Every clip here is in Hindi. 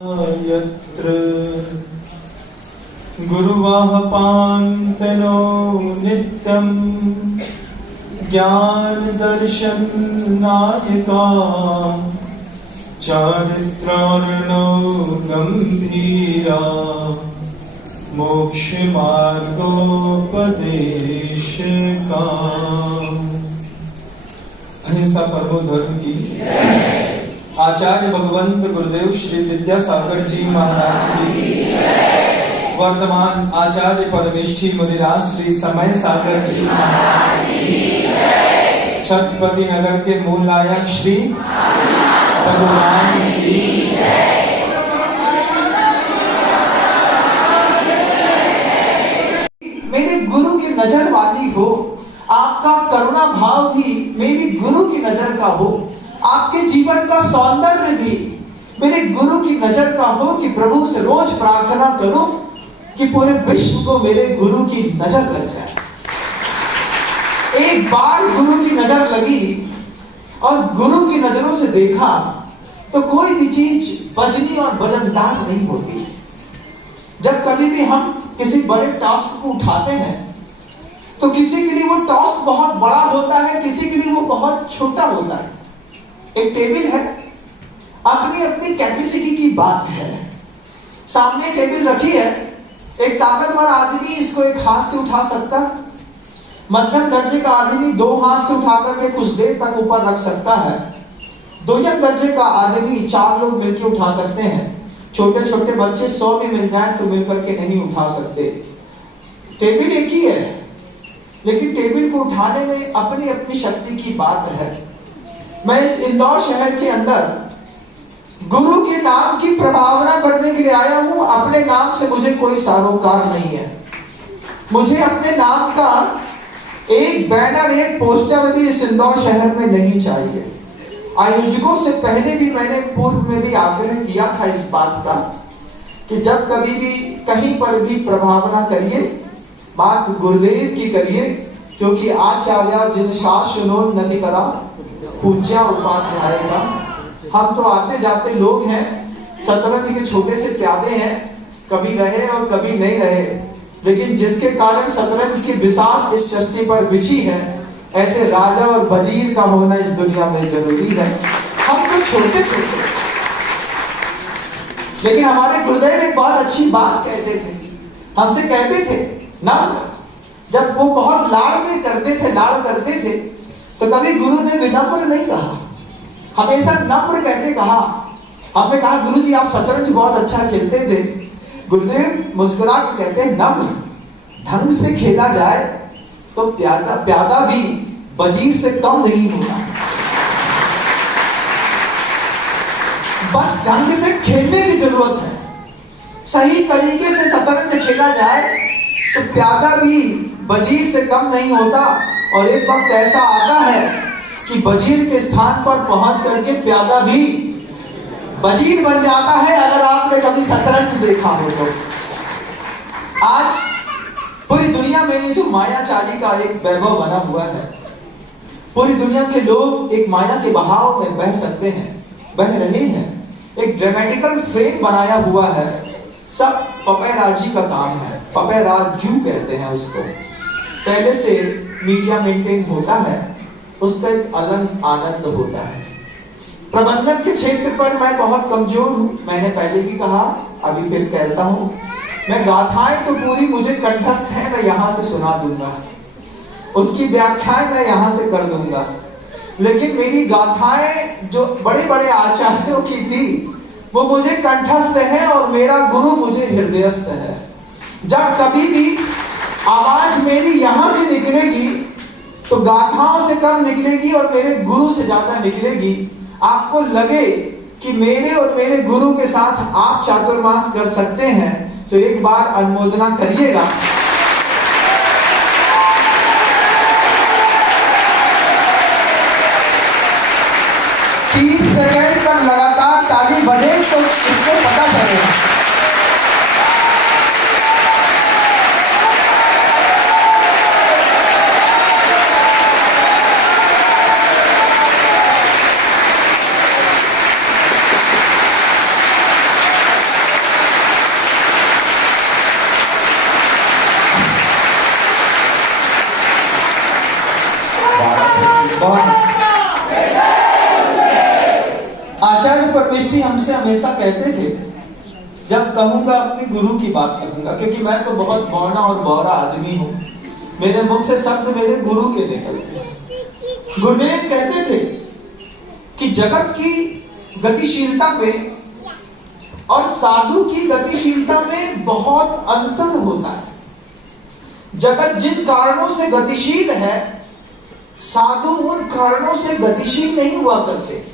यत्र गुरुवाहपान्तनो नित्यं ज्ञानदर्शननायका चारित्रार्णो गम्भीरा मोक्षमार्गोपदेशका। अहिंसा परमो धर्म की आचार्य भगवंत गुरुदेव श्री विद्यासागर जी महाराज जी, वर्तमान आचार्य परमेष्ठी मुनिराज श्री समय सागर जी महाराज, छत्रपति नगर के मूल नायक श्री भगवान की। मेरे गुरु की नजर वाली हो, आपका करुणा भाव भी मेरी गुरु की नजर का हो, आपके जीवन का सौंदर्य भी मेरे गुरु की नजर का हो कि प्रभु से रोज प्रार्थना करूं कि पूरे विश्व को मेरे गुरु की नजर लग जाए। एक बार गुरु की नजर लगी और गुरु की नजरों से देखा तो कोई भी चीज वजनी और वजनदार नहीं होती। जब कभी भी हम किसी बड़े टास्क को उठाते हैं तो किसी के लिए वो टास्क बहुत बड़ा होता है, किसी के लिए वो बहुत छोटा होता है। एक टेबल है, अपनी अपनी कैपेसिटी की बात है। सामने टेबल रखी है, एक ताकतवर आदमी इसको एक हाथ से उठा सकता है, मध्यम दर्जे का आदमी दो हाथ से उठा करके कुछ देर तक ऊपर रख सकता है, दोयम दर्जे का आदमी चार लोग मिलकर उठा सकते हैं, छोटे छोटे बच्चे 100 भी मिल जाए तो मिलकर के नहीं उठा सकते। टेबल एक ही है, लेकिन टेबल को उठाने में अपनी अपनी शक्ति की बात है। मैं इस इंदौर शहर के अंदर गुरु के नाम की प्रभावना करने के लिए आया हूं। अपने नाम से मुझे कोई सरोकार नहीं है, मुझे अपने नाम का एक बैनर, एक पोस्टर भी इस इंदौर शहर में नहीं चाहिए। आयोजकों से पहले भी मैंने पूर्व में भी आग्रह किया था इस बात का कि जब कभी भी कहीं पर भी प्रभावना करिए, बात गुरुदेव की करिए, क्योंकि आचार्य जिन शासनो नति करा पूज्या उपाध्याय का। हम तो आते जाते लोग हैं, शतरंज के छोटे से प्यादे हैं, कभी रहे और कभी नहीं रहे, लेकिन जिसके कारण शतरंज की विशाल इस सृष्टि पर बिछी है, ऐसे राजा और वजीर का होना इस दुनिया में जरूरी है। हम तो छोटे छोटे, लेकिन हमारे गुरुदेव एक बहुत अच्छी बात कहते थे, हमसे कहते थे नम्र। जब वो बहुत लाड़ करते थे तो कभी गुरु ने विनम्र नहीं कहा, हमेशा नम्र कहते कहा। हमने कहा गुरु जी आप शतरंज बहुत अच्छा खेलते थे। गुरुदेव मुस्कुरा के कहते हैं नम्र, ढंग से खेला जाए तो प्यादा भी वजीर से कम नहीं होगा। बस ढंग से खेलने की जरूरत है, सही तरीके से शतरंज खेला जाए तो प्यादा भी वजीर से कम नहीं होता। और एक वक्त ऐसा आता है कि वजीर के स्थान पर पहुंच करके प्यादा भी वजीर बन जाता है, अगर आपने कभी शतरंज देखा हो तो। आज पूरी दुनिया में ये जो मायाचारी का एक वैभव बना हुआ है, पूरी दुनिया के लोग एक माया के बहाव में बह सकते हैं, बह रहे हैं। एक ड्रामेटिकल फ्रेम बनाया हुआ है, सब पपेराजी का काम है, पपेराजू कहते हैं उसको। पहले से मीडिया मेंटेन होता है, उसका एक अलग आनंद होता है। प्रबंधन के क्षेत्र पर मैं बहुत कमजोर हूं, मैंने पहले भी कहा, अभी फिर कहता हूं। मैं गाथाएं तो पूरी मुझे कंठस्थ है, मैं यहां से सुना दूंगा, उसकी व्याख्याएं मैं यहां से कर दूंगा, लेकिन मेरी गाथाएं जो बड़े बड़े आचार्यों की थी वो मुझे कंठस्थ है और मेरा गुरु मुझे हृदयस्थ है। जब कभी भी आवाज मेरी यहां से निकलेगी तो गाथाओं से कम निकलेगी और मेरे गुरु से ज्यादा निकलेगी। आपको लगे कि मेरे और मेरे गुरु के साथ आप चातुर्मास कर सकते हैं तो एक बार अनुमोदना करिएगा। 30 सेकंड तक लगातार ताली बजे तो इसको पता चलेगा। परमेष्ठी हमसे हमेशा कहते थे, जब कहूंगा अपने गुरु की बात करूंगा, क्योंकि मैं तो बहुत बौना और बौरा आदमी हूं, मेरे मुख से शब्द मेरे गुरु के निकलते हैं। गुरुदेव कहते थे कि जगत की गतिशीलता में और साधु की गतिशीलता में बहुत अंतर होता है। जगत जिन कारणों से गतिशील है, साधु उन कारणों से गतिशील नहीं हुआ करते।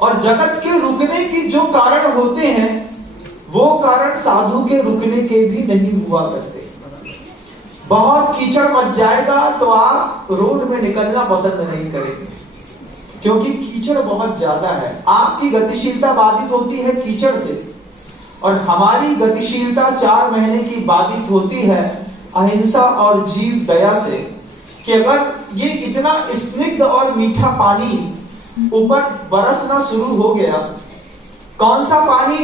और जगत के रुकने की जो कारण होते हैं, वो कारण साधु के रुकने के भी नहीं हुआ करते। बहुत कीचड़ मच जाएगा तो आप रोड में निकलना पसंद नहीं करेंगे, क्योंकि कीचड़ बहुत ज्यादा है। आपकी गतिशीलता बाधित होती है कीचड़ से, और हमारी गतिशीलता 4 महीने की बाधित होती है अहिंसा और जीव दया से। कि अगर ये इतना स्निग्ध और मीठा पानी ऊपर बरसना शुरू हो गया, कौन सा पानी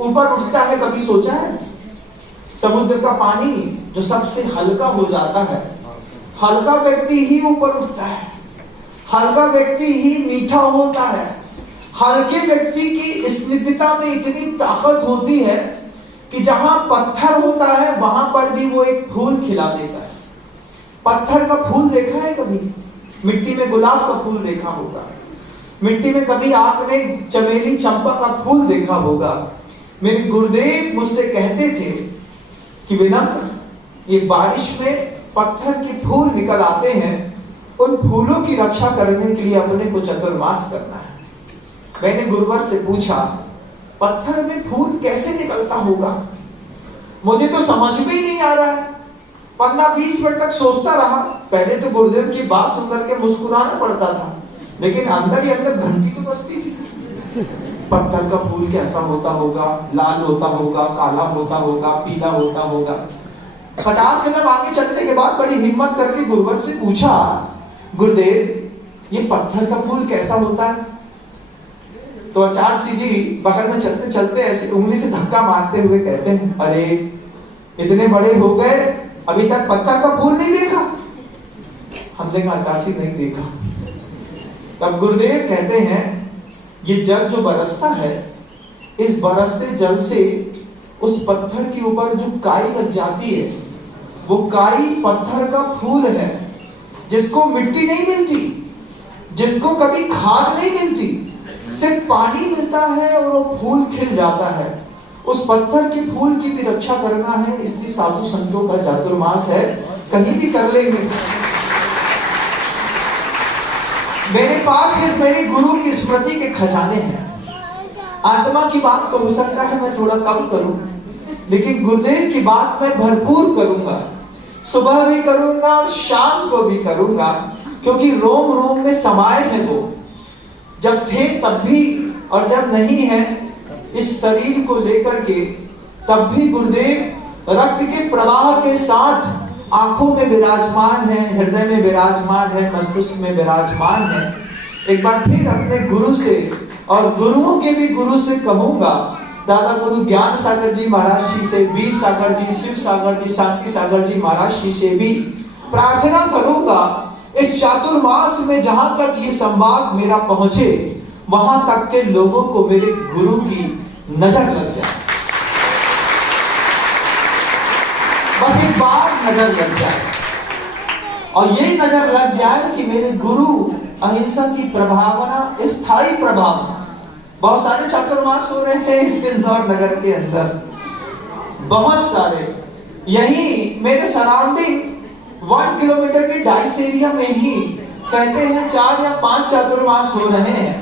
ऊपर उठता है कभी सोचा है? समुद्र का पानी जो सबसे हल्का हो जाता है, हल्का व्यक्ति ही ऊपर उठता है, हल्का व्यक्ति ही मीठा होता है। हल्के व्यक्ति की स्निग्धता में इतनी ताकत होती है कि जहां पत्थर होता है वहां पर भी वो एक फूल खिला देता है। पत्थर का फूल देखा है कभी? मिट्टी में गुलाब का फूल देखा होगा, मिट्टी में कभी आपने चमेली चंपा का फूल देखा होगा। मेरे गुरुदेव मुझसे कहते थे कि विनम्र, ये बारिश में पत्थर के फूल निकल आते हैं, उन फूलों की रक्षा करने के लिए अपने को चतुर्मास करना है। मैंने गुरुवर से पूछा, पत्थर में फूल कैसे निकलता होगा? मुझे तो समझ में ही नहीं आ रहा है। 15-20 मिनट तक सोचता रहा। पहले तो गुरुदेव की बात सुनकर के मुस्कुराना पड़ता था, लेकिन अंदर ही अंदर घंटी तो बजती थी। पत्थर का फूल कैसा होता होगा? लाल होता होगा, काला होता होगा, पीला होता होगा। 50 कदम आगे चलने के बाद बड़ी हिम्मत करके गुरुवर से पूछा, गुरुदेव ये पत्थर का फूल कैसा होता है? तो आचार्य जी बगल में चलते चलते ऐसे उंगली से धक्का मारते हुए कहते हैं, अरे इतने बड़े हो गए, अभी तक पत्थर का फूल नहीं देखा? हमने कहा आचार्य जी नहीं देखा। तब गुरुदेव कहते हैं, ये जल जो बरसता है, इस बरसते जल से उस पत्थर के ऊपर जो काई लग जाती है, वो काई पत्थर का फूल है, जिसको मिट्टी नहीं मिलती, जिसको कभी खाद नहीं मिलती, सिर्फ पानी मिलता है और वो फूल खिल जाता है। उस पत्थर के फूल की भी रक्षा करना है, इसलिए साधु संतों का चातुर्मास है, कहीं भी कर लेंगे। मेरे पास सिर्फ मेरे गुरु की स्मृति के खजाने हैं। आत्मा की बात तो हो सकता है मैं थोड़ा कम करूं, लेकिन गुरुदेव की बात मैं भरपूर करूंगा। सुबह भी करूंगा और शाम को भी करूंगा, क्योंकि रोम रोम में समाये है वो। जब थे तब भी और जब नहीं है इस शरीर को लेकर के, तब भी गुरुदेव रक्त के प्रवाह के साथ आंखों में विराजमान है, हृदय में विराजमान है, मस्तिष्क में विराजमान है। एक बार फिर अपने गुरु से और गुरुओं के भी गुरु से कहूंगा, दादा गुरु ज्ञान सागर जी महाराज जी से, वीर सागर जी, शिव सागर जी, शांति सागर जी महाराज जी से भी प्रार्थना करूंगा, इस चातुर्मास में जहां तक ये संवाद मेरा पहुंचे, वहां तक के लोगों को मेरे गुरु की नजर लग जाए। बस एक बार नजर लग जाए, और ये नजर लग जाए कि मेरे गुरु अहिंसा की प्रभावना, स्थायी प्रभावना। बहुत सारे चातुर्मास हो रहे हैं इस इंदौर नगर के अंदर, बहुत सारे। यही मेरे सराउंडिंग 1 किलोमीटर के डाइस एरिया में ही कहते हैं 4 या 5 चातुर्मास हो रहे हैं।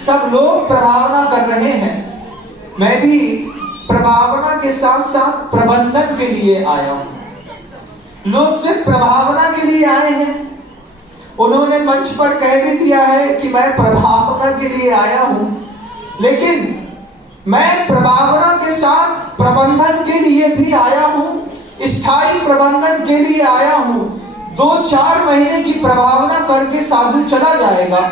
सब लोग प्रभावना कर रहे हैं। मैं भी प्रभावना के साथ साथ प्रबंधन के लिए आया हूं। लोग सिर्फ प्रभावना के लिए आए हैं। उन्होंने मंच पर कह भी दिया है कि मैं प्रभावना के लिए आया हूं, लेकिन मैं प्रभावना के साथ प्रबंधन के लिए भी आया हूं, स्थायी प्रबंधन के लिए आया हूं। 2-4 महीने की प्रभावना करके साधु चला जाएगा,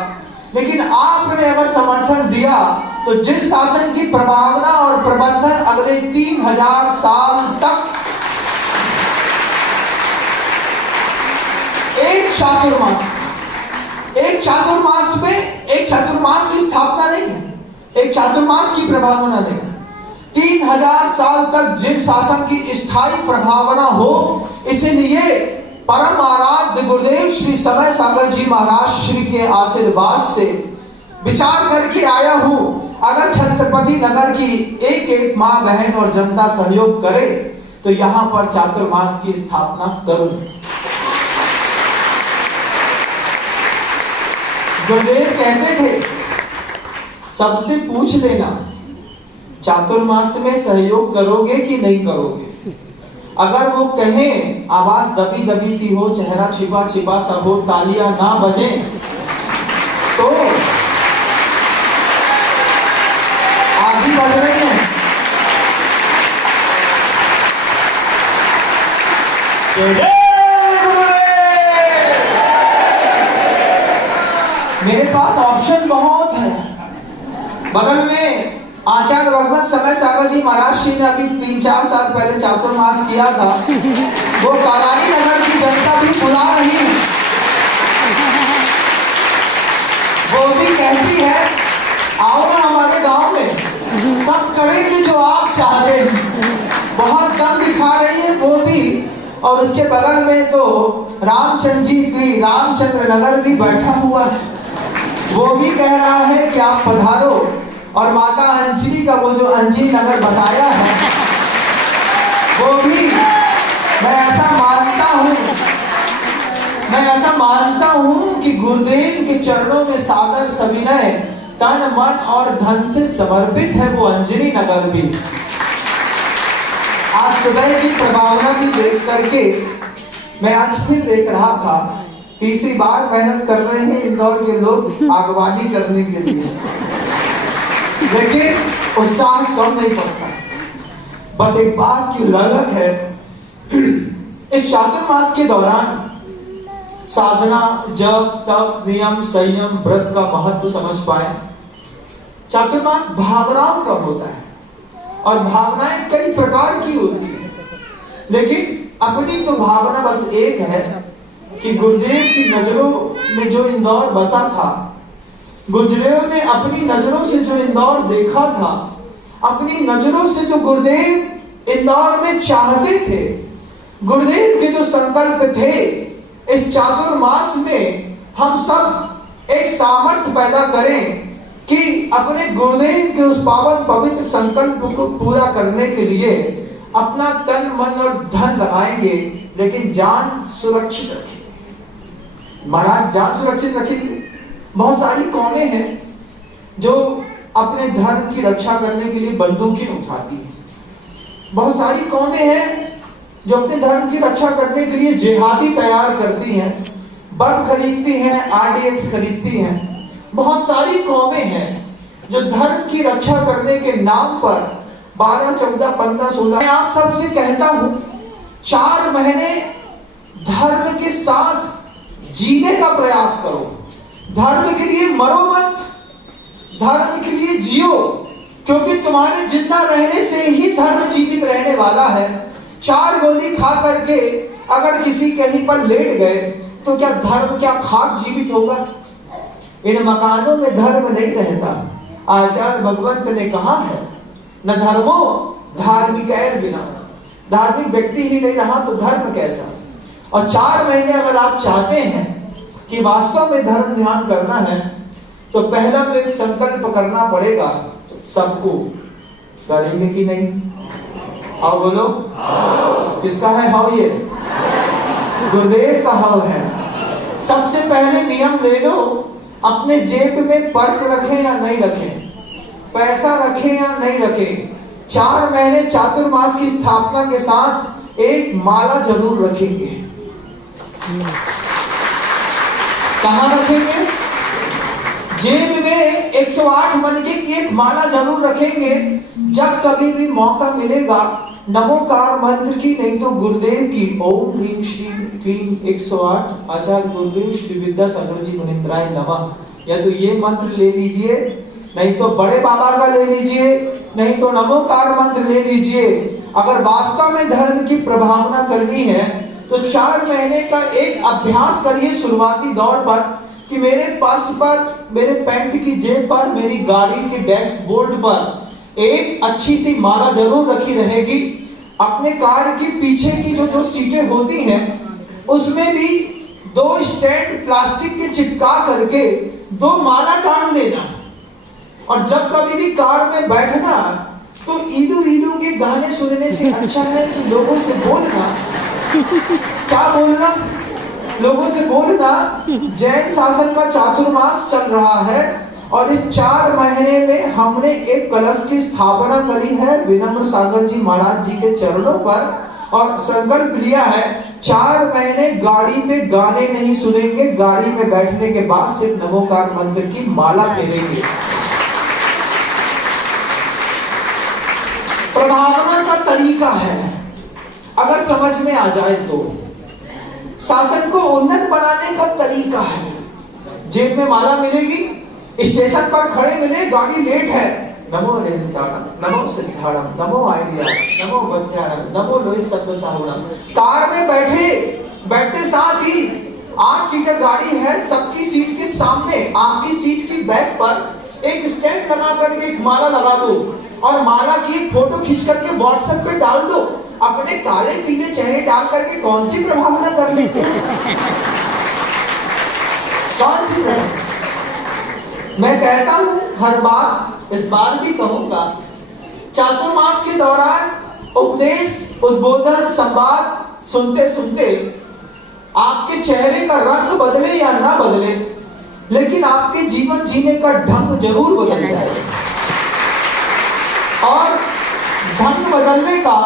लेकिन आपने अगर समर्थन दिया तो जिन शासन की प्रभावना और प्रबंधन अगले 3000 साल तक एक चातुर्मास में एक चातुर्मास की स्थापना नहीं है, एक चातुर्मास की प्रभावना नहीं। 3000 साल तक जिन शासन की स्थायी प्रभावना हो, इसलिए परम आराध्य गुरुदेव श्री समय सागर जी महाराज श्री के आशीर्वाद से विचार करके आया हूं, अगर छत्रपति नगर की एक एक मां बहन और जनता सहयोग करे तो यहां पर चातुर्मास की स्थापना करूं। गुरुदेव कहते थे सबसे पूछ लेना चातुर्मास में सहयोग करोगे कि नहीं करोगे। अगर वो कहें आवाज दबी दबी सी हो, चेहरा छिपा छिपा सा हो, तालियां ना बजे, तो आधी बज रही है, मेरे पास ऑप्शन बहुत है। बगल में आचार्य भगवत समय सागर जी महाराज श्री ने अभी 3-4 साल पहले चातुर्मास किया था, वो कालानी नगर की जनता भी बुला रही है। वो भी कहती है आओ ना हमारे गांव में, सब करेंगे जो आप चाहते हैं। बहुत दम दिखा रही है वो भी। और उसके बगल में तो रामचंद्र जी की रामचंद्र नगर भी बैठा हुआ है, वो भी कह रहा है कि आप पधारो। और माता अंजलि का वो जो अंजलि नगर बसाया है, वो भी मैं ऐसा मानता हूं कि गुरुदेव के चरणों में सादर सविनय तन मन और धन से समर्पित है वो अंजलि नगर भी। आज सुबह की प्रभावना भी देख करके मैं आज फिर देख रहा था, तीसरी बार मेहनत कर रहे हैं इंदौर के लोग आगवानी करने के लिए, लेकिन उत्साह कम नहीं पड़ता। बस एक बात की लगत है, इस चातुर्मास के दौरान साधना, जप, तप, नियम, संयम, व्रत का महत्व समझ पाए। चातुर्मास भावनाओं का होता है और भावनाएं कई प्रकार की होती है, लेकिन अपनी तो भावना बस एक है कि गुरुदेव की नजरों में जो इंदौर बसा था, गुरुदेव ने अपनी नजरों से जो इंदौर देखा था, अपनी नजरों से जो गुरुदेव इंदौर में चाहते थे, गुरुदेव के जो संकल्प थे, इस चातुर्मास में हम सब एक सामर्थ्य पैदा करें कि अपने गुरुदेव के उस पावन पवित्र संकल्प को पूरा करने के लिए अपना तन मन और धन लगाएंगे, लेकिन जान सुरक्षित रखेंगे। महाराज जान सुरक्षित रखेंगे। बहुत सारी कौमें हैं जो अपने धर्म की रक्षा करने के लिए बंदूकें उठाती हैं। बहुत सारी कौमें हैं जो अपने धर्म की रक्षा करने के लिए जिहादी तैयार करती हैं, बम खरीदती हैं, RDX खरीदती हैं। बहुत सारी कौमें हैं जो धर्म की रक्षा करने के नाम पर 12, 14, 15, 16, मैं आप सबसे कहता हूं 4 महीने धर्म के साथ जीने का प्रयास करो। धर्म के लिए मरो मत, धर्म के लिए जियो, क्योंकि तुम्हारे जिंदा रहने से ही धर्म जीवित रहने वाला है। 4 गोली खा करके अगर किसी कहीं पर लेट गए तो क्या धर्म, क्या खाक जीवित होगा? इन मकानों में धर्म नहीं रहता। आचार्य भगवंत ने कहा है, न धर्मो धार्मिक बिना, धार्मिक व्यक्ति ही नहीं रहा तो धर्म कैसा। और 4 महीने अगर आप चाहते हैं कि वास्तव में धर्म ध्यान करना है, तो पहला तो एक संकल्प करना पड़ेगा सबको। करेंगे कि नहीं? आओ बोलो, किसका है हाउ? ये गुरुदेव का हाउ है। सबसे पहले नियम ले लो, अपने जेब में पर्स रखें या नहीं रखें, पैसा रखें या नहीं रखें, 4 महीने चातुर्मास की स्थापना के साथ एक माला जरूर रखेंगे। कहां रखेंगे? जेब में 108 मनके की एक माला जरूर रखेंगे। जब कभी भी मौका मिलेगा, नमोकार मंत्र की नहीं तो गुरुदेव की ओम ह्रीम श्रीम क्लीम 108 आचार्य गुरुदेव श्री विद्यासागर जी मुनिंद्राय नमः, या तो ये मंत्र ले लीजिए, नहीं तो बड़े बाबा का ले लीजिए, नहीं तो नमोकार मंत्र ले लीजिए। अगर वास्तव में धर्म की प्रभावना करनी है तो 4 महीने का एक अभ्यास करिए शुरुआती दौर पर कि मेरे पर्स पर, मेरे पैंट की जेब पर, मेरी गाड़ी के डैशबोर्ड पर एक अच्छी सी माला जरूर रखी रहेगी। अपने कार के पीछे की जो सीटें होती हैं उसमें भी 2 स्टैंड प्लास्टिक के चिपका करके 2 माला टांग देना। और जब कभी भी कार में बैठना तो ईलू ईलू के गाने सुनने से अच्छा है कि लोगों से बोलना, क्या बोलना, लोगों से बोलना जैन शासन का चातुर्मास चल रहा है और इस 4 महीने में हमने एक कलश की स्थापना करी है विनम्र सागर जी महाराज जी के चरणों पर, और संकल्प लिया है 4 महीने गाड़ी में गाने नहीं सुनेंगे, गाड़ी में बैठने के बाद सिर्फ नमोकार मंत्र की माला फेरेंगे। प्रभावना का तरीका है, अगर समझ में आ जाए तो। शासन को उन्नत बनाने का तरीका है। जेब में माला मिलेगी, स्टेशन पर खड़े मिले, गाड़ी लेट है, नमो रेंताणम, नमो सिद्धाणम, नमो आइडिया, नमो वज्जाणम, नमो लोइस तत्वसाहुणम। कार में बैठते साथ ही 8 सीटर गाड़ी है, सबकी सीट के सामने आपकी सीट की बैक पर एक स्टैंड लगा करके एक माला लगा दो और माला की फोटो खींच करके व्हाट्सएप पे डाल दो। अपने काले पीले चेहरे डाल करके कौन सी प्रभावना कर लेते हैं? कौन सी प्रभावना? मैं कहता हूं हर बात, इस बार भी कहूंगा, चातुर्मास के दौरान उपदेश, उद्बोधन, संवाद सुनते सुनते आपके चेहरे का रंग बदले या ना बदले, लेकिन आपके जीवन जीने का ढंग जरूर बदल जाए। और ढंग बदलने का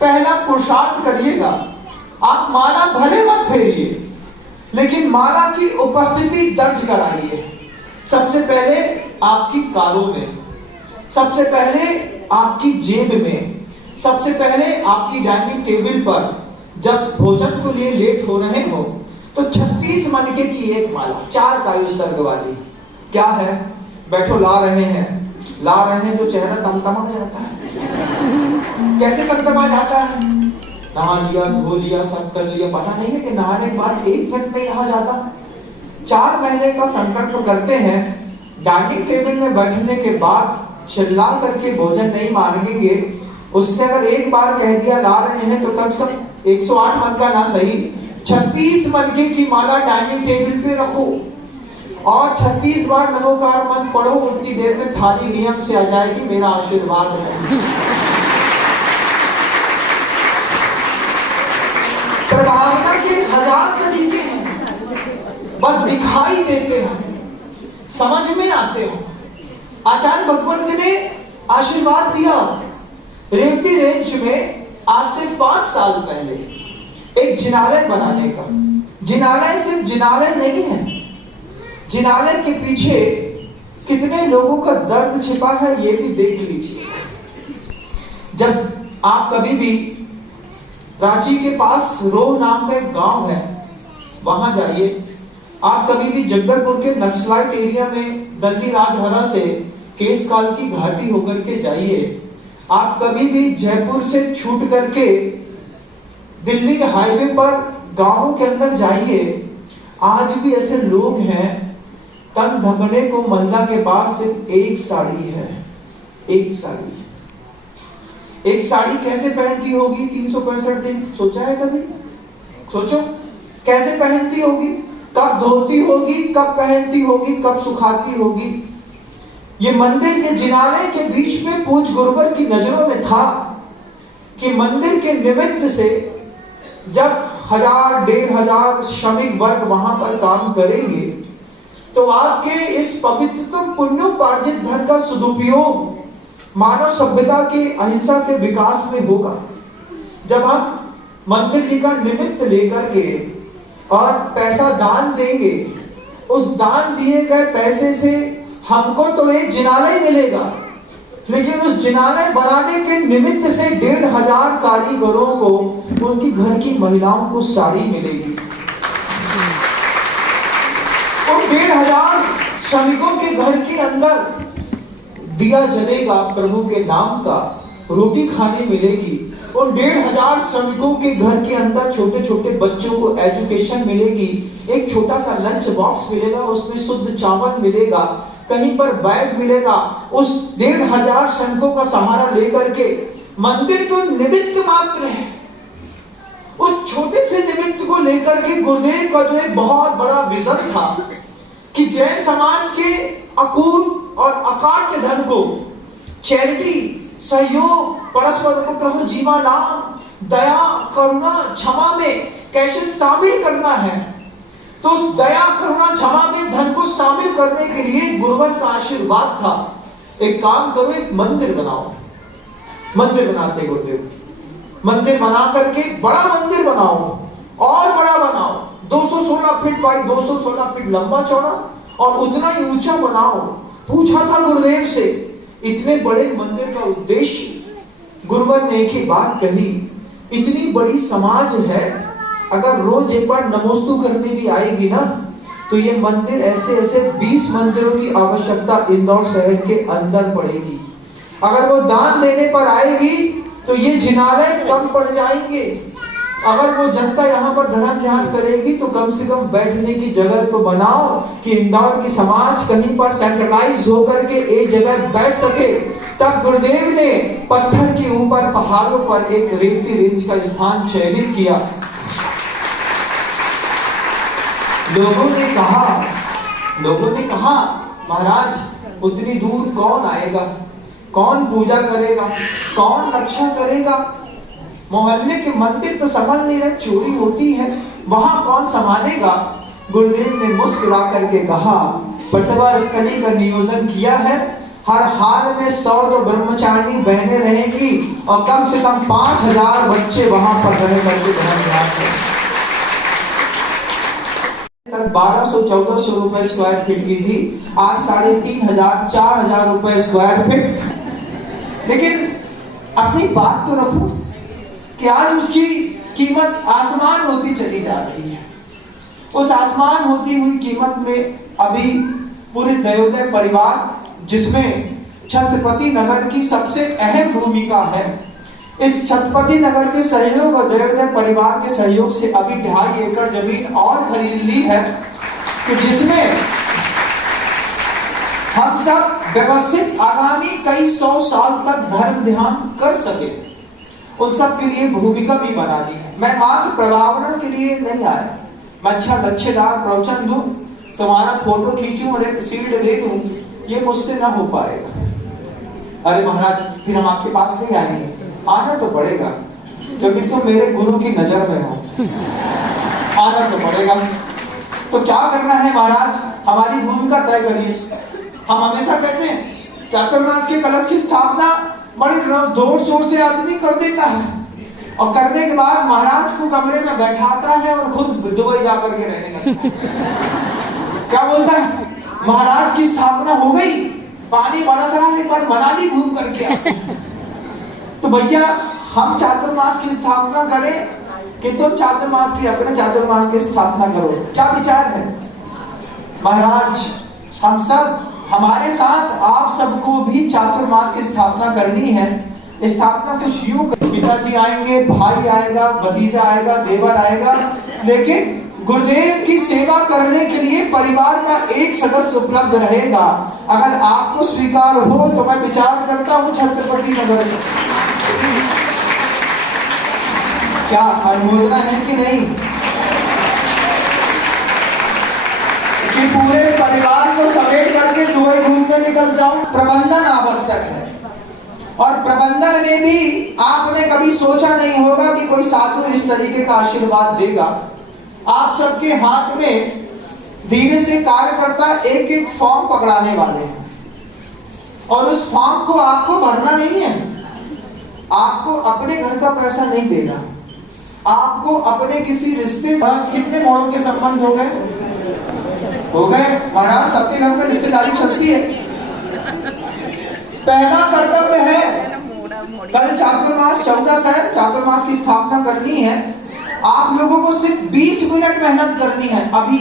पहला पुरुषार्थ करिएगा। आप माला भले मत फेरिए, लेकिन माला की उपस्थिति दर्ज कराइए। सबसे पहले आपकी कारों में, सबसे पहले आपकी जेब में, सबसे पहले आपकी डाइनिंग टेबल पर जब भोजन को लिए लेट हो रहे हो तो 36 मनके की एक माला 4 कायु सर्ग वाली। क्या है? बैठो, ला रहे हैं तो चेहरा तमतमा जाता है। कैसे तमतमा जाता है? नहा लिया, धो लिया, सब कर लिया, पता नहीं है कि नहाने के बाद 1 मिनट में यहाँ जाता है। 4 महीने का संकल्प करते हैं, डाइनिंग टेबल में बैठने के बाद चिल्ला करके भोजन नहीं मांगेंगे। उसने अगर एक बार कह दिया ला रहे हैं तो कम से कम 108 मन का ना सही 36 मनके की माला डाइनिंग टेबल पे रखो और 36 बार नमोकार मंत्र पढ़ो। उतनी देर में थाली नियम से आ जाएगी, मेरा आशीर्वाद है। प्रभावना के 1000 तरीके हैं, बस दिखाई देते हैं, समझ में आते हो। आचार्य भगवंत ने आशीर्वाद दिया। रेवती रेंज में आज से 5 साल पहले एक जिनालय बनाने का। जिनालय सिर्फ जिनालय नहीं है, जिनालय के पीछे कितने लोगों का दर्द छिपा है ये भी देख लीजिए। जब आप कभी भी रांची के पास रोह नाम का एक गांव है, वहां जाइए। आप कभी भी जगदलपुर के नक्सलाइट एरिया में दल्ली राजहरा से केसकाल की घाटी होकर के जाइए। आप कभी भी जयपुर से छूट करके दिल्ली के हाईवे पर गांवों के अंदर जाइए। आज भी ऐसे लोग हैं, तन ढकने को महिला के पास सिर्फ एक साड़ी है। एक साड़ी, एक साड़ी कैसे पहनती होगी 365 दिन? सोचा है कभी? सोचो कैसे पहनती होगी, कब धोती होगी, कब पहनती होगी, कब सुखाती होगी। ये मंदिर के जिनालय के बीच में पूज गुरुवर की नजरों में था कि मंदिर के निमित्त से जब 1000-1500 श्रमिक वर्ग वहां पर काम करेंगे तो आपके इस पवित्र पुण्योपार्जित धन का सदुपयोग मानव सभ्यता के अहिंसा के विकास में होगा। जब हम मंदिर जी का निमित्त लेकर के और पैसा दान देंगे, उस दान दिए गए पैसे से हमको तो एक जिनालय मिलेगा, लेकिन उस जिनालय बनाने के निमित्त से 1500 कारीगरों को, उनकी घर की महिलाओं को साड़ी मिलेगी। उन 1500 श्रमिकों के घर के अंदर दिया जलेगा प्रभु के नाम का, रोटी खाने मिलेगी। उन 1500 श्रमिकों के घर के अंदर छोटे छोटे बच्चों को एजुकेशन मिलेगी, एक छोटा सा लंच बॉक्स मिलेगा, उसमें शुद्ध चावल मिलेगा, कहीं पर बैग मिलेगा। उस 1500 श्रमिकों का सहारा लेकर के मंदिर तो निमित्त मात्र है, उस छोटे से निमित्त को लेकर के गुरुदेव का जो एक बहुत बड़ा विजन था कि जैन समाज के अकूट और अकाट्य धन को चैरिटी, सहयोग, परस्पर उपद्रव, जीवानाम, दया, करुणा, क्षमा में कैसे शामिल करना है। तो उस दया, करुणा, क्षमा में धन को शामिल करने के लिए गुरुवर का आशीर्वाद था, एक काम करो, एक मंदिर बनाओ। मंदिर बनाते गुरुदेव, मंदिर बना करके बड़ा मंदिर बनाओ और बड़ा बनाओ, 216 फीट वाइड, 216 फीट लंबा चौड़ा और उतना ही ऊंचा बनाओ। पूछा था गुरुदेव से, इतने बड़े मंदिर का उद्देश्य, गुरुवर ने एक ही बात कही, इतनी बड़ी समाज है, अगर रोज एक बार नमोस्तु करने भी आएगी ना, तो ये मंदिर ऐसे ऐसे 20 मंदिरों की आवश्यकता इंदौर शहर के अंदर पड़ेगी। अगर वो दान देने पर आएगी तो ये जिनालय कम पड़ जाएंगे। अगर वो जनता यहाँ पर धर्म ध्यान करेगी तो कम से कम बैठने की जगह तो बनाओ कि इंदौर की समाज कहीं पर सेंट्रलाइज होकर के एक जगह बैठ सके। तब गुरुदेव ने पत्थर के ऊपर पहाड़ों पर एक रेती रेंज का स्थान चयनित किया। लोगों ने कहा महाराज उतनी दूर कौन आएगा, कौन पूजा करेगा, कौन रक्षा करेगा, मोहल्ले के मंदिर तो संभाल नहीं रहे, चोरी होती है, वहां कौन संभालेगा। गुरुदेव ने मुस्कुरा करके कहा, प्रतिभा स्थली का नियोजन किया है, हर हाल में 100 ब्रह्मचारिणी बहनें रहेंगी और कम से कम 5000 बच्चे वहां पर रह करके धर्म ध्यान करें। 1200-1400 रुपए स्क्वायर फीट की थी, आज 3500-4000 रुपए स्क्वायर फीट। लेकिन अपनी बात तो रखो कि आज उसकी कीमत आसमान होती चली जा रही है। उस आसमान होती हुई कीमत में अभी पूरे दयोदय परिवार, जिसमें छत्रपति नगर की सबसे अहम भूमिका है, इस छत्रपति नगर के सहयोग और दयोदय परिवार के सहयोग से अभी 2.5 एकड़ जमीन और खरीद ली है कि जिसमें हम सब व्यवस्थित आगामी कई 100 साल तक धर्म ध्यान कर सके, उन सब के लिए भूमिका भी बना ली है। मैं मात्र प्रभावना के लिए नहीं आया, मैं अच्छा लच्छेदार प्रवचन दूं, तुम्हारा फोटो खींचूं और एक शील्ड दे दूं, ये मुझसे ना हो पाएगा। अरे महाराज फिर हम आपके पास नहीं आएंगे, आना तो पड़ेगा क्योंकि तुम मेरे गुरु की नजर में हो, आना तो पड़ेगा। तो क्या करना है महाराज, हमारी भूमिका तय करिए। हम हमेशा कहते हैं चातुर्मास के कलश की स्थापना बड़ी जोर शोर से आदमी कर देता है और करने के बाद महाराज को कमरे में बैठाता है और खुद दुबई जाकर के रहने लगता है। क्या बोलता है, महाराज की स्थापना हो गई, पानी बरस रहा है पर मनाली घूम करके। तो भैया हम चातुर्मास की स्थापना करें कि तुम चातुर्मास की अपने चातुर्मास की स्थापना करो, क्या विचार है महाराज? हम सब, हमारे साथ आप सबको भी चातुर्मास की स्थापना करनी है। स्थापना कुछ यूं, पिताजी आएंगे, भाई आएगा, भतीजा आएगा, देवर आएगा, लेकिन गुरुदेव की सेवा करने के लिए परिवार का एक सदस्य उपलब्ध रहेगा। अगर आपको स्वीकार हो तो मैं विचार करता हूं छत्रपति नगर, क्या अनुमोदना है कि नहीं, कि पूरे परिवार को समेट करके दुबई घूमने निकल जाऊं? प्रबंधन आवश्यक है और प्रबंधन में भी आपने कभी सोचा नहीं होगा कि कोई साधु इस तरीके का आशीर्वाद देगा। आप सबके हाथ में धीरे से कार्यकर्ता एक एक फॉर्म पकड़ाने वाले हैं और उस फॉर्म को आपको भरना नहीं है, आपको अपने घर का पैसा नहीं देना, आपको अपने किसी रिश्ते, कितने मोड़ों के संबंध हो गए महाराज, सबके घर में रिश्तेदारी चलती है। पहला कर्तव्य है, कल चातुर्मास 14 शहर चातुर्मास की स्थापना करनी है। आप लोगों को सिर्फ 20 मिनट मेहनत करनी है। अभी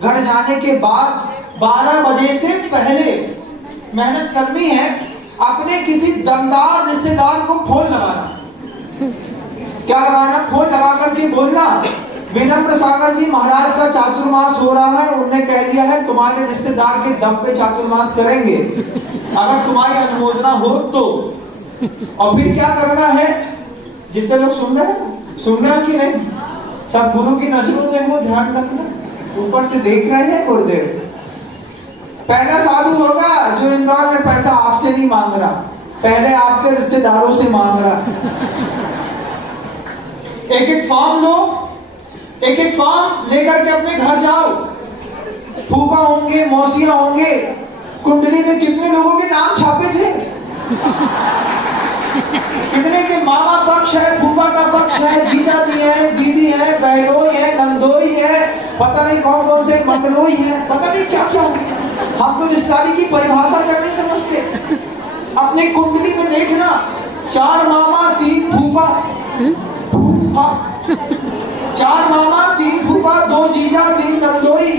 घर जाने के बाद 12 बजे से पहले मेहनत करनी है। अपने किसी दमदार रिश्तेदार को फोन लगाना आकर के बोलना, विनम्र सागर जी महाराज का चातुर्मास हो रहा है, उन्होंने कह दिया है तुम्हारे रिश्तेदार के दम पे चातुर्मास करेंगे, अगर तुम्हारी अनुमोदना हो तो। और फिर क्या करना है, जितने लोग सुन रहे हैं कि नहीं, सब गुरु की नजरों में हो, ध्यान रखना, ऊपर से देख रहे हैं गुरुदेव। पहला साधु होगा जो इंदौर में पैसा आपसे नहीं मांग रहा, पहले आपके रिश्तेदारों से मांग रहा। एक एक फॉर्म लो, एक एक फॉर्म लेकर के अपने घर जाओ, फूफा होंगे, मौसियां होंगे, कुंडली में कितने लोगों के नाम छापे थे, कितने के मामा पक्ष है, फूफा का पक्ष है, जीजा जी है, दीदी है, बहनोई है, नंदोई है, पता नहीं कौन कौन से मंडलोई है, पता नहीं क्या क्या। हम तो रिश्तेदारी की परिभाषा कर नहीं समझते। अपनी कुंडली में देखना, 4 मामा 3 फूफा, 4 मामा 3 फूफा, 2 जीजा 3 नंदोई,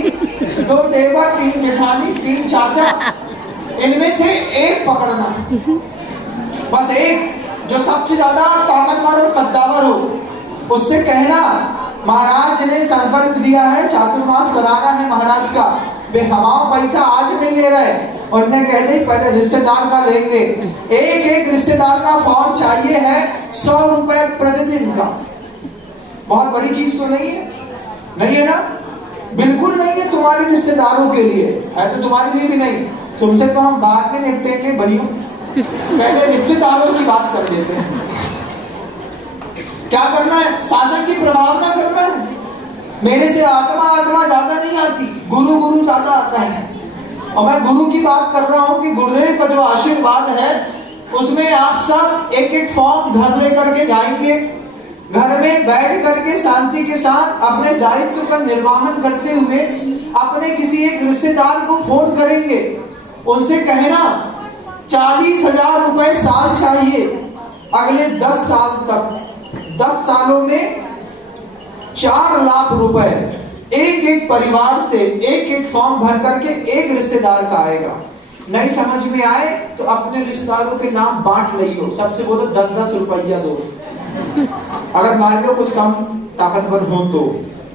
2 देवर 3 जेठानी 3 चाचा, इनमें से एक पकड़ना, बस एक जो सबसे ज्यादा ताकतवर और कद्दावर हो, उससे कहना महाराज ने संकल्प दिया है चातुर्मास कराना है महाराज का, वे हमारा पैसा आज नहीं ले रहे, उन्होंने कह दी पहले रिश्तेदार का लेंगे। एक एक रिश्तेदार का फॉर्म चाहिए है 100 रुपए प्रतिदिन का। बहुत बड़ी चीज तो नहीं है, नहीं है ना, बिल्कुल नहीं है, तुम्हारे रिश्तेदारों के लिए है, तो तुम्हारे लिए भी नहीं, तुमसे तो हम बाद में निपटेंगे बनियो, पहले रिश्तेदारों की बात कर लेते हैं। क्या करना है, शासन की प्रभावना करना है। मेरे से आत्मा ज्यादा नहीं आती, गुरु ज्यादा आता है। और मैं गुरु की बात कर रहा हूं कि गुरुदेव का जो आशीर्वाद है उसमें आप सब एक एक फॉर्म घर लेकर के जाएंगे, घर में बैठ करके शांति के साथ अपने दायित्व का निर्वहन करते हुए अपने किसी एक रिश्तेदार को फोन करेंगे, उनसे कहना 40,000 रुपए साल चाहिए अगले 10 साल तक, 10 सालों में 4 लाख रुपए एक एक परिवार से एक एक फॉर्म भर करके एक रिश्तेदार का आएगा। नहीं समझ में आए तो अपने रिश्तेदारों के नाम बांट लियो, सबसे बोलो 10-10 रुपया दो। अगर मान लो कुछ कम ताकतवर हो तो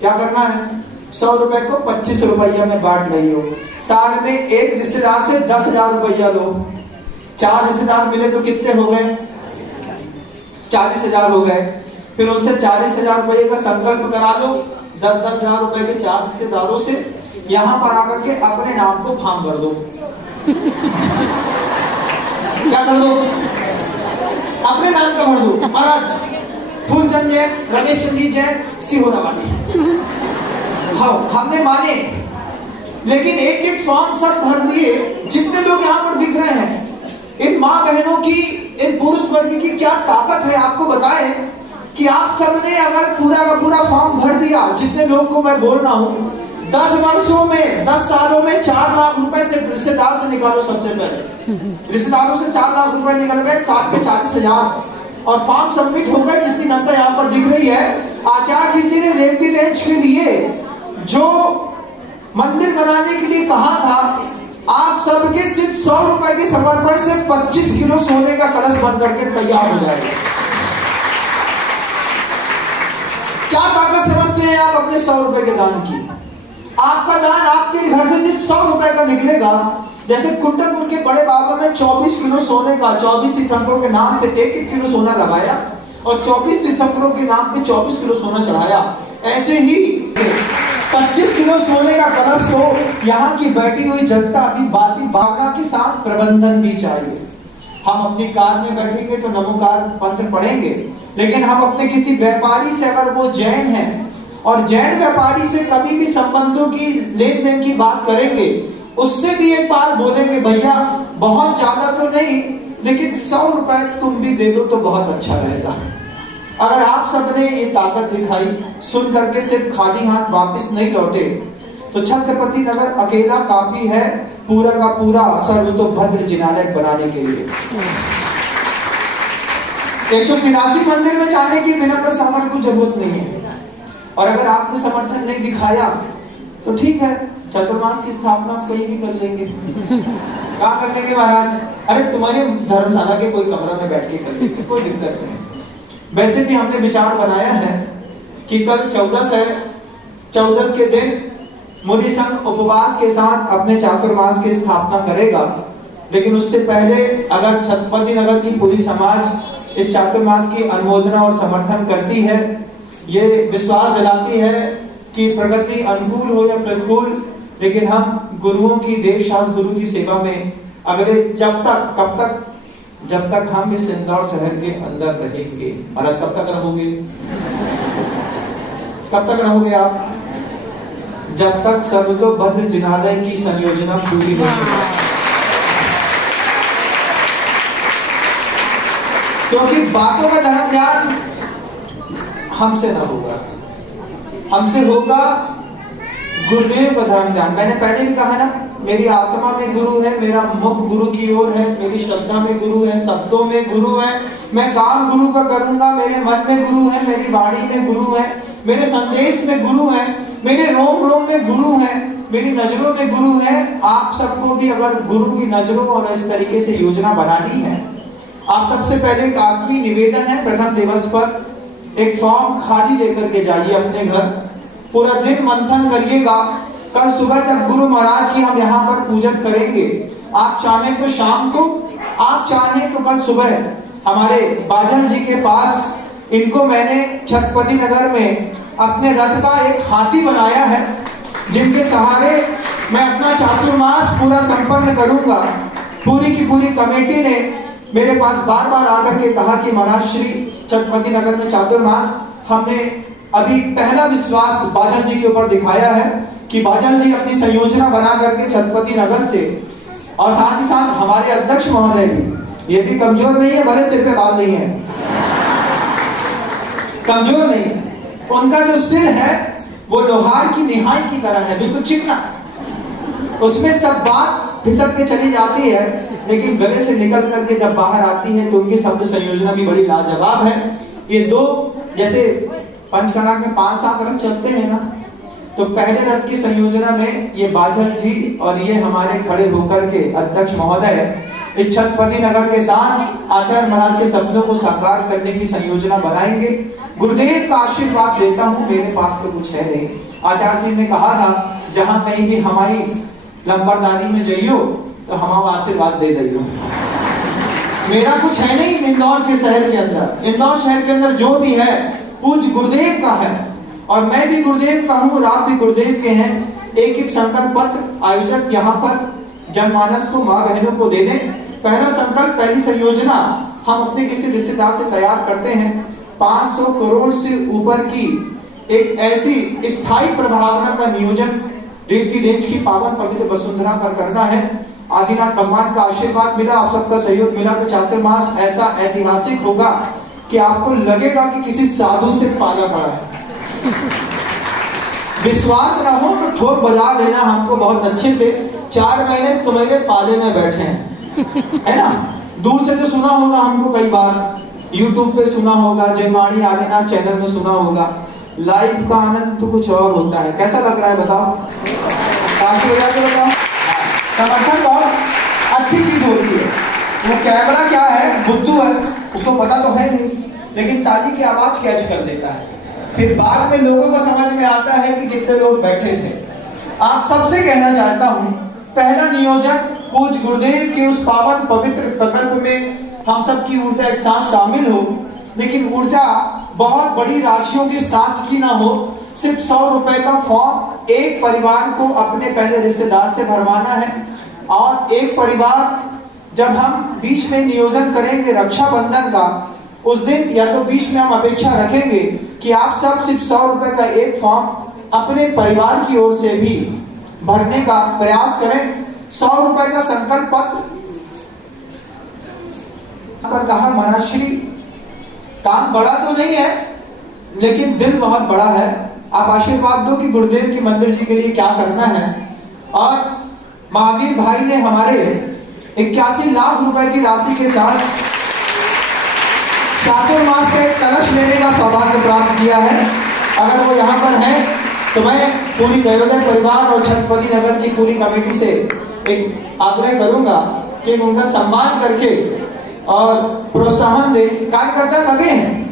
क्या करना है, 100 रुपए को 25 रुपया में बांट लियो, साल में एक रिश्तेदार से 10,000 रुपया लो, 4 रिश्तेदार मिले तो कितने हो गए, 40,000 हो गए। फिर उनसे 40,000 रुपये का संकल्प करा लो, 10,000 रुपए के 4 रिश्तेदारों से, यहाँ पर आकर के अपने नाम को फार्म भर दो। क्या कर दो, अपने नाम का भर दो, महाराज फूलचंद जैन, रमेश चंदी जैन, सिहोरा वाली। हाँ हमने माने, लेकिन एक एक फॉर्म सब भर दिए। जितने लोग यहाँ पर दिख रहे हैं, इन माँ बहनों की, इन पुरुष वर्ग की क्या ताकत है आपको बताएं कि आप सबने अगर पूरा का पूरा फॉर्म भर दिया, जितने लोग को मैं बोल रहा हूँ, 10 वर्षों में 10 सालों में 4 लाख रुपए से रिश्तेदार से निकालो। सबसे पहले रिश्तेदारों से 4 लाख रुपए निकल गए, 7 के 40,000 और फॉर्म सबमिट हो गए। जितनी जनता यहाँ पर दिख रही है, आचार्य जी ने रेवती रेंज के लिए जो मंदिर बनाने के लिए कहा था, आप सबके सिर्फ 100 रुपए के समर्पण से 25 किलो सोने का कलश बन करके तैयार हो जाएगा। क्या ताकत समझते हैं आप अपने 100 रुपए के दान की? आपका दान आपके घर से सिर्फ 100 रुपए का निकलेगा। जैसे कुंडलपुर के बड़े बाबा में 24 किलो सोने का 24 तीर्थंकरों के नाम पे 1-1 किलो सोना लगाया और 24 तीर्थंकरों के नाम पे 24 किलो सोना चढ़ाया। ऐसे ही 25 किलो सोने का कलश को यहाँ की बैठी हुई जनता अभी बाती भावना के साथ प्रबंधन भी चाहिए। हम अपनी कार में बैठेंगे तो नमोकार मंत्र पढ़ेंगे, लेकिन हम अपने किसी व्यापारी से, अगर वो जैन है और जैन व्यापारी से कभी भी संबंधों की लेन देन की बात करेंगे, उससे भी एक बार बोलेंगे भैया बहुत ज्यादा तो नहीं, लेकिन 100 रुपए तुम भी दे दो तो बहुत अच्छा रहेगा। अगर आप सबने ये ताकत दिखाई, सुन करके सिर्फ खाली हाथ वापस नहीं लौटे, तो छत्रपति नगर अकेला काफी है पूरा का पूरा सर्वतोभद्र जिनालय बनाने के लिए। 183 मंदिर में जाने की विनम्र सामर्थ्य को जरूरत नहीं है। और अगर आपने समर्थन नहीं दिखाया तो ठीक है, चतुर्मास की स्थापना कहीं भी कर लेंगे। क्या कर लेंगे महाराज? अरे तुम्हारे धर्मशाला के कोई कमरा में बैठ के कर लेंगे, कोई दिक्कत नहीं। वैसे भी हमने विचार बनाया है कि कल 14 है, 14 के दिन मुनि संघ उपवास के साथ अपने चातुर्मास की स्थापना करेगा। लेकिन उससे पहले अगर छत्रपति नगर की पूरी समाज इस चातुर्मास की अनुमोदना और समर्थन करती है, ये विश्वास दिलाती है कि प्रगति अनुकूल हो या प्रतिकूल, लेकिन हम गुरुओं की देश शास्त्र गुरु की सेवा में अगले जब तक हम इस इंदौर शहर के अंदर रहेंगे। और आज कब तक रहोगे? कब तक रहोगे आप? जब तक सर्वतोभद्र जिनालय की संयोजना पूरी नहीं होगी। क्योंकि बातों का धर्म ज्ञान हमसे ना होगा, हमसे होगा गुरुदेव का धर्म ज्ञान। मैंने पहले भी कहा ना, मेरी आत्मा में गुरु है, मेरा मुख गुरु की ओर है, मेरी श्रद्धा में गुरु है, शब्दों में गुरु है, मैं काम गुरु का करूंगा, मेरे मन में गुरु है, मेरी वाणी में गुरु है, मेरे संदेश में गुरु है, मेरे रोम रोम में गुरु है, मेरी नजरों में गुरु है। आप सबको भी अगर गुरु की नजरों और इस तरीके से योजना बनानी है, आप सबसे पहले एक आत्मीय निवेदन है, प्रथम दिवस पर एक फॉर्म खाली लेकर के जाइए अपने घर, पूरा दिन मंथन करिएगा। कल सुबह जब गुरु महाराज की हम यहाँ पर पूजन करेंगे, आप चाहें तो शाम को, आप चाहें तो कल सुबह हमारे बाजन जी के पास, इनको मैंने छत्रपति नगर में अपने रथ का एक हाथी बनाया है, जिनके सहारे मैं अपना चातुर्मास पूरा संपन्न करूंगा। पूरी की पूरी कमेटी ने मेरे पास बार बार आकर के कहा कि महाराज श्री छत्रपति नगर में चातुर्मास, हमने अभी पहला विश्वास बाजन जी के ऊपर दिखाया है कि बाजन जी अपनी संयोजना बना करके छत्रपति नगर से, और साथ ही साथ हमारे अध्यक्ष महोदय भी, ये भी कमजोर नहीं है, भले सिर पे बाल नहीं है, कमजोर नहीं है, उनका जो सिर है वो लोहार की निहाई की तरह है, बिल्कुल चिकना, उसमें सब बात फिसक के चली जाती है, लेकिन गले से निकल करके जब बाहर आती है तो उनकी शब्द संयोजना भी बड़ी लाजवाब है। ये दो, जैसे पंचकर्णा में 5-7 रथ चलते हैं ना, तो पहले रथ की संयोजना में ये बाजन जी और ये हमारे खड़े होकर के अध्यक्ष महोदय इस छत्रपति नगर के साथ आचार्य महाराज के सपनों को साकार करने की संयोजना बनाएंगे। गुरुदेव का आशीर्वाद लेता हूँ, मेरे पास तो कुछ है नहीं। आचार्य सिंह ने कहा था, जहां कहीं भी हमारी लंबरदारी में जाइयो तो हमारा आशीर्वाद दे दियो। मेरा कुछ है नहीं इंदौर के शहर के अंदर, इंदौर शहर के अंदर जो भी है पूज्य गुरुदेव का है, और मैं भी गुरुदेव का हूँ और आप भी गुरुदेव के हैं। एक एक संकल्प पत्र आयोजक यहाँ पर जनमानस को, माँ बहनों को दे दें। पहला संकल्प, पहली संयोजना हम अपने किसी रिश्तेदार से तैयार करते हैं, 500 करोड़ से ऊपर की एक ऐसी स्थायी प्रभावना का नियोजन देव की रेंज की पावन पवित्र वसुंधरा पर करना है। आदिनाथ भगवान का आशीर्वाद मिला, आप सबका सहयोग मिला तो चातुर्मास ऐसा ऐतिहासिक होगा कि आपको लगेगा कि किसी साधु से पाला पड़ा है। विश्वास ना हो तो ठोक बजा लेना हमको बहुत अच्छे से। 4 महीने तुम्हारे पाले में बैठे हैं, है ना। दूर से तो सुना होगा हमको, कई बार यूट्यूब पे सुना होगा, जयवाणी आदिनाथ चैनल में सुना होगा। लाइव का आनंद तो कुछ और होता है। कैसा लग रहा है बताओ? ताकि हो जाके बताओ। समर्थन बहुत अच्छी चीज होती है। वो कैमरा क्या है, बुद्धू है, उसको पता तो है नहीं, लेकिन ताली की आवाज कैच कर देता है। फिर बाद में लोगों को समझ में आता है कि कितने लोग बैठे थे। आप सबसे कहना चाहता हूं, पहला नियोजन पूज्य गुरुदेव के उस पावन पवित्र प्रकल्प में हम सबकी ऊर्जा एक साथ शामिल हो, लेकिन ऊर्जा बहुत बड़ी राशियों के साथ की ना हो। सिर्फ 100 रुपए का फॉर्म एक परिवार को अपने पहले रिश्तेदार से भरवाना है, और एक परिवार जब हम बीच में नियोजन करेंगे रक्षाबंधन का, उस दिन या तो बीच में हम अपेक्षा रखेंगे कि आप सब सिर्फ 100 रुपए का एक फॉर्म अपने परिवार की ओर से भी भरने का प्रयास करें। 100 रुपए का संकल्प पत्र पर कहा महाराज श्री, काम बड़ा तो नहीं है लेकिन दिल बहुत बड़ा है। आप आशीर्वाद दो कि गुरुदेव की मंदिर जी के लिए क्या करना है। और महावीर भाई ने हमारे 81 लाख रुपए की राशि के साथ चातुर्मास का एक कलश लेने का सौभाग्य प्राप्त किया है। अगर वो यहाँ पर है तो मैं पूरी दैवोदय परिवार और छत्रपति नगर की पूरी कमेटी से एक आग्रह करूंगा कि उनका सम्मान करके और प्रोत्साहन दे। कार्यकर्ता लगे हैं,